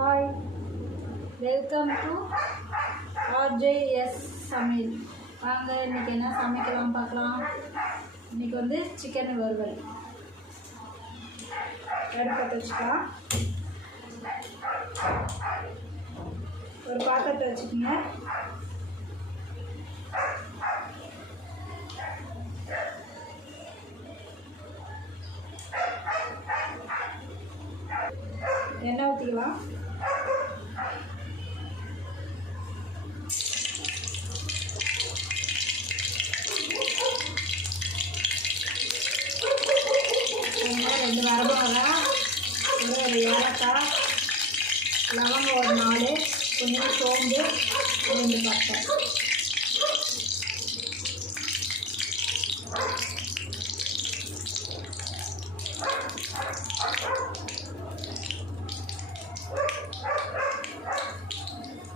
Hi welcome to RJ's சமையல் வாங்க இன்னைக்கு என்ன சமைக்கலாம் பார்க்கலாம். இன்னைக்கு வந்து சிக்கன் வறுவல். அடுப்பத்தை வச்சுக்கலாம். ஒரு பாத்திரத்தை வச்சுக்கோங்க. எண்ணெய் ஊற்றிக்கலாம் வெங்காயம் ரெண்டு வரமிளகா அப்புறம் ஒரு ஏலக்காய் லவங்கம் ஒரு நாலு கொஞ்சம் சோம்பு ரெண்டு பட்டை.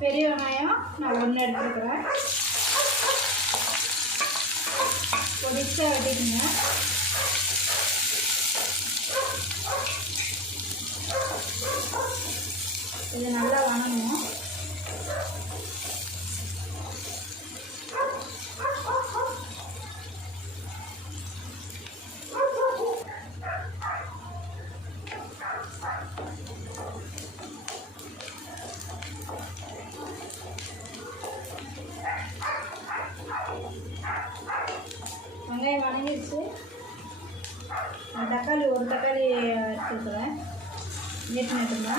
பெரிய வெங்காயம் நான் ஒன்று எடுத்துருக்குறேன். பொடிச்சா வெட்டிக்கங்க. இது நல்லா வணங்கணும் வெங்காயம் வணங்கிடுச்சு. தக்காளி ஒரு தக்காளி எடுத்துக்கிறேன். நீட்டு நீட்டுங்க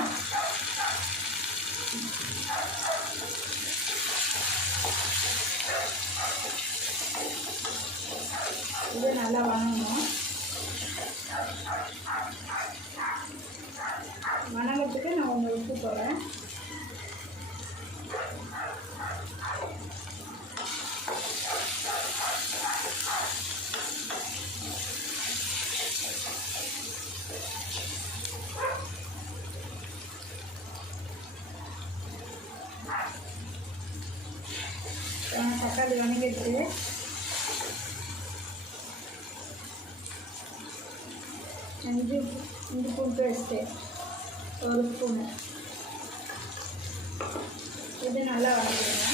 இது நல்லா வணங்கணும். வணங்கிறதுக்கு நான் கொஞ்சம் உப்பு போகிறேன் தக்காளி வணங்கிடுச்சு. இஞ்சி இஞ்சி பூண்டு பேஸ்ட்டு ஒரு ஸ்பூனு. இது நல்லா வணங்கிடுங்க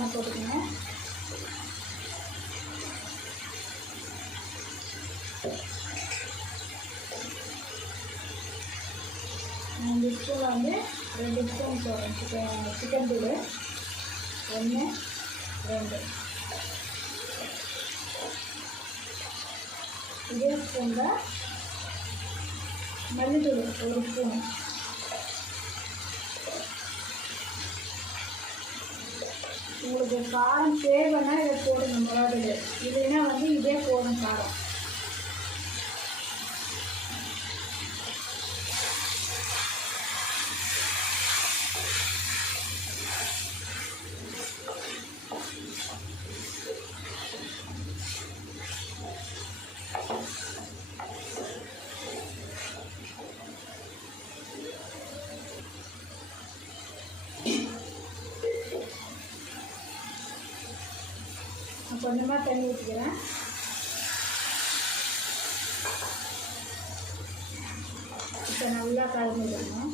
கொஞ்சமாக போட்டுக்கணும். இந்த ஸ்பூனில் வந்து ரெண்டு ஸ்பூன் போடுறேன் சிக்கன் சிக்கன் தூள். ஒன்று ரெண்டு. இதே ஸ்பூனில் மல்லித்தூள் ஒரு ஸ்பூன் காரம் தேவைன்னா இதை போடுங்க மிளகாடு இல்லைன்னா வந்து இதே போடும் காரம். கொஞ்சமாக தண்ணி ஊற்றிக்கிறேன் இப்போ நல்லா கலந்துடணும்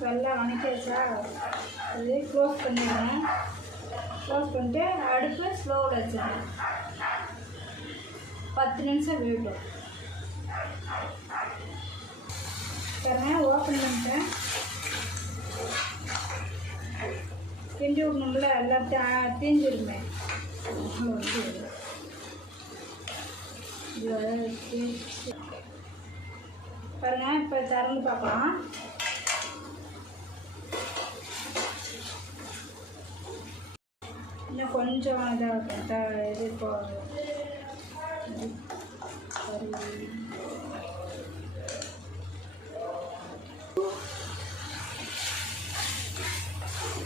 பாருங்க இப்போ எல்லாம் அது க்ளோஸ் பண்ணிடுறேன். க்ளோஸ் பண்ணிட்டு அடுப்பு ஸ்லோவில் வச்சிடுறேன். பத்து நிமிஷம் வேட்டும் தரேன் ஓப்பன் பண்ணிட்டேன். கிண்டி விடணும்ல எல்லாத்தையும் தீஞ்சிருமே. பாருங்க இப்போ திறந்து பார்க்கலாம். இன்னும் கொஞ்சம் இதாக த இது இப்போ சரி.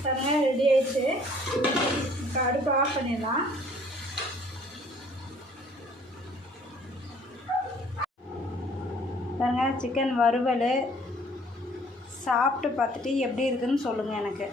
பாருங்க ரெடி ஆயிடுச்சு. இப்போ அடுப்பு ஆஃப் பண்ணிடலாம். பாருங்க சிக்கன் வறுவல். சாப்பிட்டு பார்த்துட்டு எப்படி இருக்குதுன்னு சொல்லுங்கள் எனக்கு.